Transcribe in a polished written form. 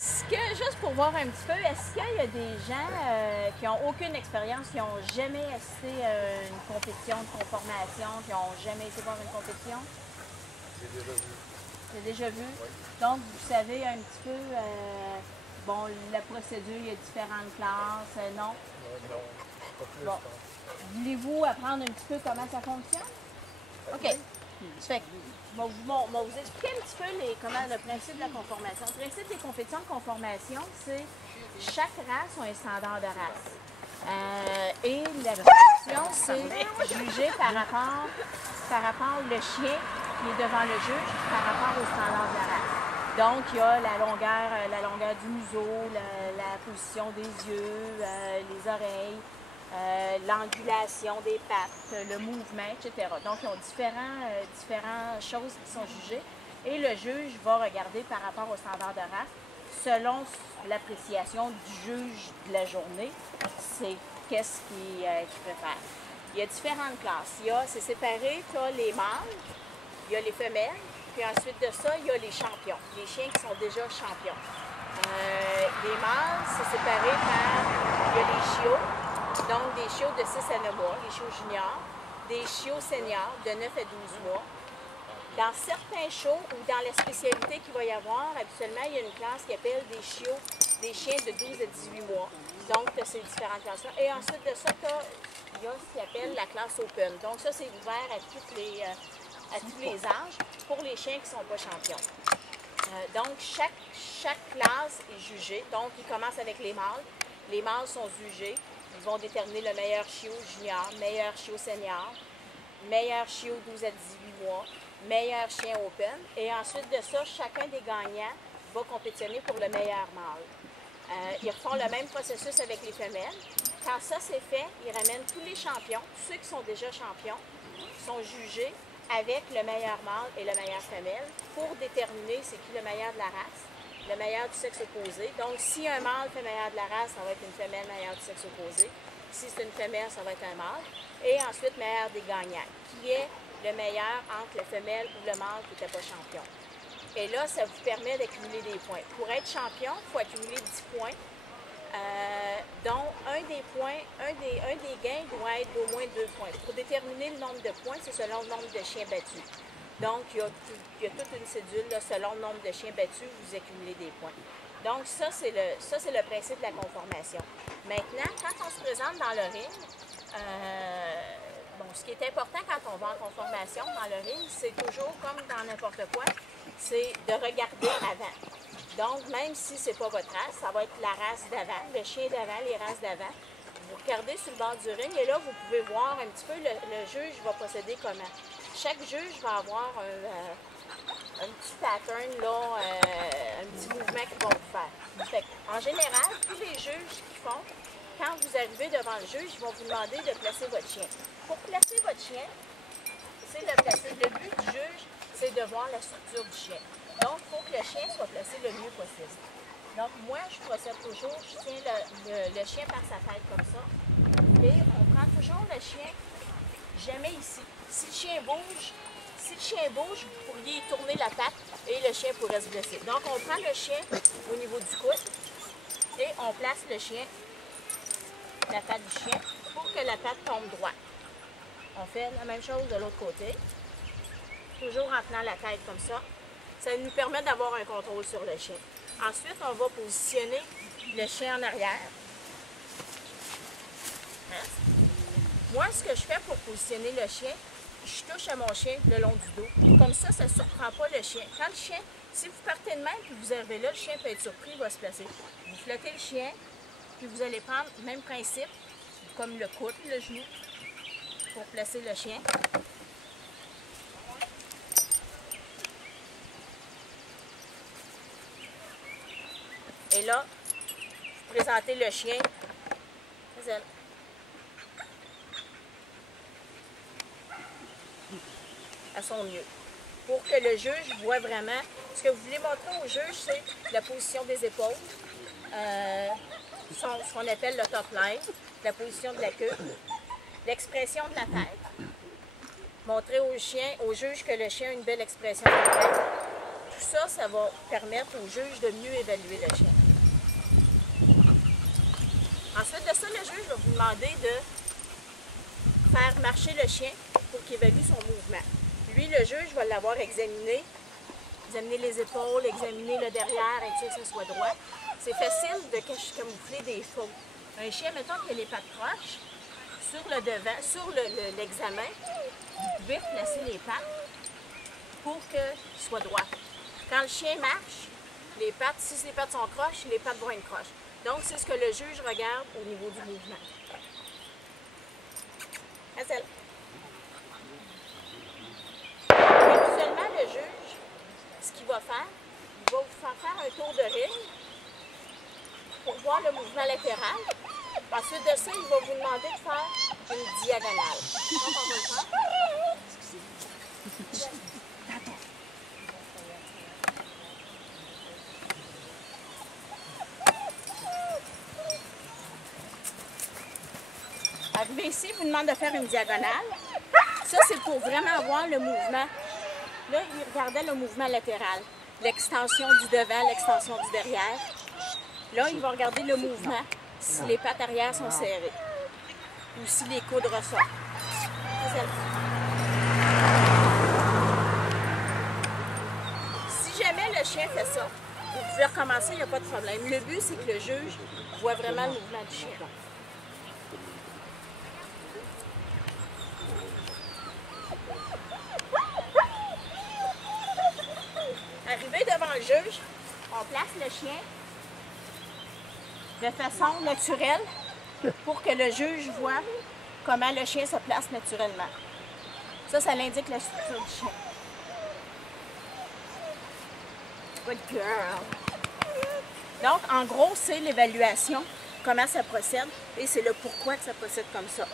Juste pour voir un petit peu, est-ce qu'il y a des gens qui n'ont aucune expérience, qui n'ont jamais assisté à une compétition de conformation, qui n'ont jamais été voir une compétition? J'ai déjà vu. J'ai déjà vu? Oui. Donc, vous savez un petit peu, bon, la procédure, il y a différentes classes, non? Non, pas plus, Bon. je pense. Voulez-vous apprendre un petit peu comment ça fonctionne? OK. Fait que, je vais vous expliquer un petit peu comment le principe de la conformation. Le principe des compétitions de conformation, c'est chaque race a un standard de race. Et la compétition, c'est jugé par rapport au chien qui est devant le juge par rapport au standard de la race. Donc, il y a la longueur du museau, la position des yeux, les oreilles, l'angulation des pattes, le mouvement, etc. Donc, ils ont différentes choses qui sont jugées et le juge va regarder par rapport au standard de race selon l'appréciation du juge de la journée, c'est qu'est-ce qu'il préfère. Il y a différentes classes. C'est séparé, tu as les mâles, il y a les femelles, puis ensuite de ça, il y a les champions, les chiens qui sont déjà champions. Les mâles, c'est séparé par, il y a les chiots, donc des chiots de 6 à 9 mois, les chiots juniors, des chiots seniors de 9 à 12 mois. Dans certains shows ou dans la spécialité qu'il va y avoir, habituellement, il y a une classe qui appelle des chiens de 12 à 18 mois. Donc, tu as ces différentes classes-là. Et ensuite de ça, il y a ce qu'il appelle la classe open. Donc, ça, c'est ouvert à tous les âges pour les chiens qui ne sont pas champions. Donc, chaque classe est jugée. Donc, ils commencent avec les mâles. Les mâles sont jugés. Ils vont déterminer le meilleur chiot junior, meilleur chiot senior, meilleur chiot 12 à 18 mois, meilleur chien open. Et ensuite de ça, chacun des gagnants va compétitionner pour le meilleur mâle. Ils refont le même processus avec les femelles. Quand ça c'est fait, ils ramènent tous les champions, tous ceux qui sont déjà champions, sont jugés avec le meilleur mâle et le meilleur femelle pour déterminer c'est qui le meilleur de la race, le meilleur du sexe opposé. Donc, si un mâle fait meilleur de la race, ça va être une femelle meilleure du sexe opposé. Si c'est une femelle, ça va être un mâle. Et ensuite, meilleur des gagnants, qui est le meilleur entre la femelle ou le mâle qui n'était pas champion. Et là, ça vous permet d'accumuler des points. Pour être champion, il faut accumuler 10 points, dont un des gains doit être d'au moins 2 points. Pour déterminer le nombre de points, c'est selon le nombre de chiens battus. Donc, il y a toute une cédule, là, selon le nombre de chiens battus, vous accumulez des points. Donc, ça, c'est le principe de la conformation. Maintenant, quand on se présente dans le ring, ce qui est important quand on va en conformation dans le ring, c'est toujours comme dans n'importe quoi, c'est de regarder avant. Donc, même si ce n'est pas votre race, ça va être la race d'avant, le chien d'avant, les races d'avant. Vous regardez sur le bord du ring et là, vous pouvez voir un petit peu le juge va procéder comment. Chaque juge va avoir un petit pattern, là, un petit mouvement qu'ils vont vous faire. Fait en général, tous les juges qui font, quand vous arrivez devant le juge, ils vont vous demander de placer votre chien. Pour placer votre chien, c'est de placer. Le but du juge, c'est de voir la structure du chien. Donc, il faut que le chien soit placé le mieux possible. Donc, moi, je procède toujours, je tiens le chien par sa tête comme ça. Et on prend toujours le chien, jamais ici. Si le chien bouge, vous pourriez tourner la patte et le chien pourrait se blesser. Donc, on prend le chien au niveau du coude et on place le chien, la patte du chien, pour que la patte tombe droite. On fait la même chose de l'autre côté, toujours en tenant la tête comme ça. Ça nous permet d'avoir un contrôle sur le chien. Ensuite, on va positionner le chien en arrière. Moi, ce que je fais pour positionner le chien, je touche à mon chien le long du dos. Comme ça, ça ne surprend pas le chien. Quand le chien, si vous partez de même et vous arrivez là, le chien peut être surpris, il va se placer. Vous flottez le chien, puis vous allez prendre le même principe, comme le coude, le genou, pour placer le chien. Et là, vous présentez le chien à son mieux. Pour que le juge voit vraiment, ce que vous voulez montrer au juge, c'est la position des épaules, ce qu'on appelle le top line, la position de la queue, l'expression de la tête. Montrer au juge que le chien a une belle expression de la tête. tout ça, ça va permettre au juge de mieux évaluer le chien. Ensuite de ça, le juge va vous demander de faire marcher le chien pour qu'il évalue son mouvement. Lui, le juge va l'avoir examiné, examiner les épaules, examiner le derrière, être sûr que ça soit droit. C'est facile de camoufler des faux. Un chien, mettons qu'il a les pattes croches, sur le devant, sur l'examen, vous pouvez placer les pattes pour qu'il soit droit. Quand le chien marche, les pattes, si les pattes sont croches, les pattes vont être croches. Donc, c'est ce que le juge regarde au niveau du mouvement. Hazel. Habituellement, le juge, ce qu'il va faire, il va vous faire un tour de ring pour voir le mouvement latéral. Ensuite de ça, il va vous demander de faire une diagonale. Donc, on va le faire. Arrivé ici, il vous demande de faire une diagonale. Ça, c'est pour vraiment voir le mouvement. Là, il regardait le mouvement latéral. L'extension du devant, l'extension du derrière. Là, il va regarder le mouvement, si les pattes arrière sont serrées. Ou si les coudes ressortent. Si jamais le chien fait ça, vous pouvez recommencer, il n'y a pas de problème. Le but, c'est que le juge voit vraiment le mouvement du chien. Arrivé devant le juge, on place le chien de façon naturelle pour que le juge voit comment le chien se place naturellement. Ça l'indique la structure du chien. Good girl! Donc, en gros, c'est l'évaluation, comment ça procède, et c'est le pourquoi que ça procède comme ça.